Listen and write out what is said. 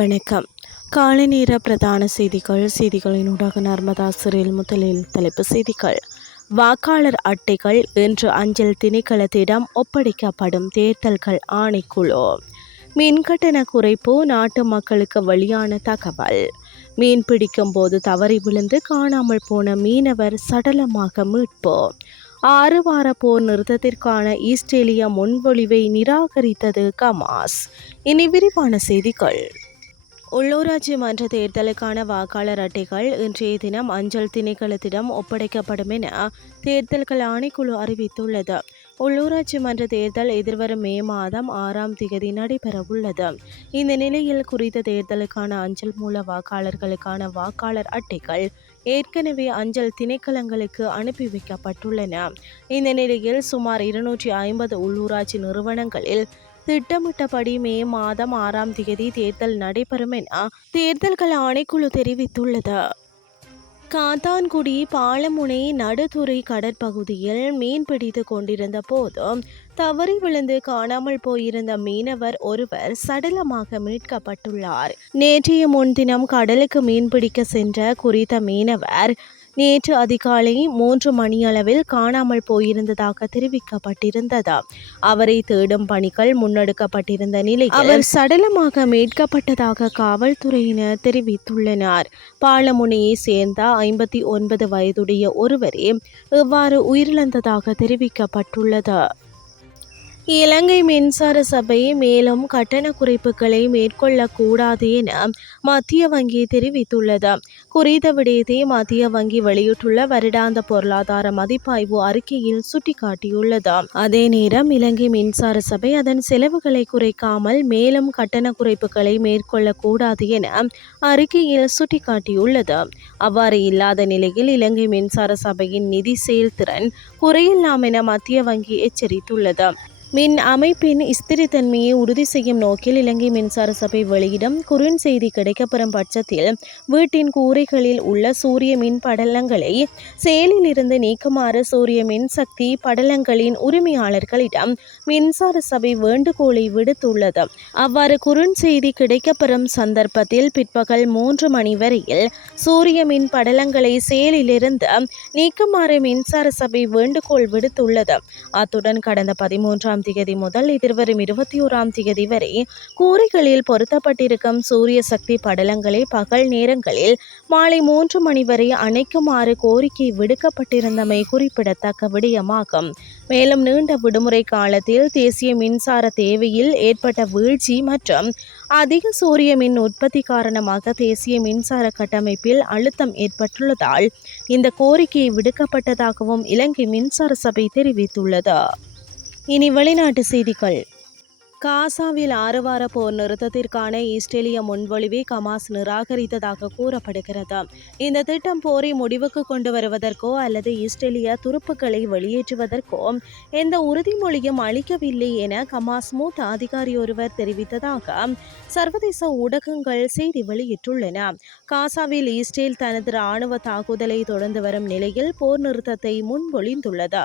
வணக்கம். காலை நேர பிரதான செய்திகள். செய்திகளினூடாக நர்மதா சிறையில் முதலில் தலைப்பு செய்திகள். வாக்காளர் அட்டைகள் இன்று அஞ்சல் திணைக்களத்திடம் ஒப்படைக்கப்படும் தேர்தல்கள் ஆணைக்குழு. மின்கட்டண குறைப்பு நாட்டு மக்களுக்கு வெளியான தகவல். மீன் பிடிக்கும் போது தவறி விழுந்து காணாமல் போன மீனவர் சடலமாக மீட்பு. ஆறு வார போர் நிறுத்தத்திற்கான ஈஸ்ட்ரேலிய முன்மொழிவை நிராகரித்தது கமாஸ் இனி விரிவான செய்திகள். உள்ளூராட்சி மன்ற தேர்தலுக்கான வாக்காளர் அட்டைகள் இன்றைய தினம் அஞ்சல் திணைக்களத்திடம் ஒப்படைக்கப்படும் என தேர்தல்கள் ஆணைக்குழு அறிவித்துள்ளது. உள்ளூராட்சி மன்ற தேர்தல் எதிர்வரும் மே மாதம் ஆறாம் தேதி நடைபெறவுள்ளது. இந்த நிலையில் குறித்த தேர்தலுக்கான அஞ்சல் மூல வாக்காளர்களுக்கான வாக்காளர் அட்டைகள் ஏற்கனவே அஞ்சல் திணைக்களங்களுக்கு அனுப்பி வைக்கப்பட்டுள்ளன. இந்த நிலையில் சுமார் இருநூற்றி ஐம்பது உள்ளூராட்சி நிறுவனங்களில் திட்டமிட்டபடி மே மாதம் ஆறாம் தேதி தேர்தல் நடைபெறும் என தேர்தல்கள் ஆணைக்குழு தெரிவித்துள்ளது. காத்தான்குடி பாலமுனை நடுதுறை கடற்பகுதியில் மீன் பிடித்து கொண்டிருந்த போது தவறி விழுந்து காணாமல் போயிருந்த மீனவர் ஒருவர் சடலமாக மீட்கப்பட்டுள்ளார். நேற்றைய முன்தினம் கடலுக்கு மீன்பிடிக்க சென்ற குறித்த மீனவர் நேற்று அதிகாலை மூன்று மணியளவில் காணாமல் போயிருந்ததாக தெரிவிக்கப்பட்டிருந்தது. அவரை தேடும் பணிகள் முன்னெடுக்கப்பட்டிருந்த நிலையில் அவர் சடலமாக மீட்கப்பட்டதாக காவல்துறையினர் தெரிவித்துள்ளனர். பாலமுனையை சேர்ந்த ஐம்பத்தி ஒன்பது வயதுடைய ஒருவரே இவ்வாறு உயிரிழந்ததாக தெரிவிக்கப்பட்டுள்ளது. இலங்கை மின்சார சபை மேலும் கட்டண குறைப்புகளை மேற்கொள்ளக்கூடாது என மத்திய வங்கி தெரிவித்துள்ளது. குறித்த விடயத்தை மத்திய வங்கி வெளியிட்டுள்ள வருடாந்த பொருளாதார மதிப்பாய்வு அறிக்கையில் சுட்டிக்காட்டியுள்ளது. அதே நேரம் இலங்கை மின்சார சபை அதன் செலவுகளை குறைக்காமல் மேலும் கட்டண குறைப்புகளை மேற்கொள்ளக்கூடாது என அறிக்கையில் சுட்டிக்காட்டியுள்ளது. அவ்வாறு இல்லாத நிலையில் இலங்கை மின்சார சபையின் நிதி செயல்திறன் குறையலாம் என மத்திய வங்கி எச்சரித்துள்ளது. மின் அமைப்பின் ஸ்திரத்தன்மையை உறுதி செய்யும் நோக்கில் இலங்கை மின்சார சபை வெளியிடும் குறுஞ்செய்தி கிடைக்கப்பெறும் பட்சத்தில் வீட்டின் கூரைகளில் உள்ள சூரிய மின் படலங்களை செயலில் இருந்து நீக்குமாறு சூரிய மின்சக்தி படலங்களின் உரிமையாளர்களிடம் மின்சார சபை வேண்டுகோளை விடுத்துள்ளது. அவ்வாறு குறுஞ்செய்தி கிடைக்கப்பெறும் சந்தர்ப்பத்தில் பிற்பகல் மூன்று மணி வரையில் சூரிய மின் படலங்களை செயலிலிருந்து நீக்குமாறு மின்சார சபை வேண்டுகோள் விடுத்துள்ளது. அத்துடன் கடந்த பதிமூன்றாம் திகதி முதல் எதிர்வரும் இருபத்தி ஓராம் திகதி வரை கூரைகளில் பொருத்தப்பட்டிருக்கும் சூரிய சக்தி படலங்களை பகல் நேரங்களில் மாலை மூன்று மணி வரை அணைக்குமாறு கோரிக்கை விடுக்கப்பட்டிருந்தமை குறிப்பிடத்தக்க விடயமாகும். மேலும் நீண்ட விடுமுறை காலத்தில் தேசிய மின்சார தேவையில் ஏற்பட்ட வீழ்ச்சி மற்றும் அதிக சூரிய மின் உற்பத்தி காரணமாக தேசிய மின்சார கட்டமைப்பில் அழுத்தம் ஏற்பட்டுள்ளதால் இந்த கோரிக்கை விடுக்கப்பட்டதாகவும் இலங்கை மின்சார சபை தெரிவித்துள்ளது. இனி வெளிநாட்டு செய்திகள். காசாவில் ஆறு வார போர் நிறுத்தத்திற்கான இஸ்ரேலிய முன்மொழிவை கமாஸ் நிராகரித்ததாக கூறப்படுகிறது. இந்த திட்டம் போரை முடிவுக்கு கொண்டு வருவதற்கோ அல்லது இஸ்ரேலிய துருப்புக்களை வெளியேற்றுவதற்கோ எந்த உறுதிமொழியும் அளிக்கவில்லை என கமாஸ் மூத்த அதிகாரி ஒருவர் தெரிவித்ததாக சர்வதேச ஊடகங்கள் செய்தி வெளியிட்டுள்ளன. காசாவில் இஸ்ரேல் தனது ராணுவ தாக்குதலை தொடர்ந்து வரும் நிலையில் போர் நிறுத்தத்தை முன்மொழிந்துள்ளது.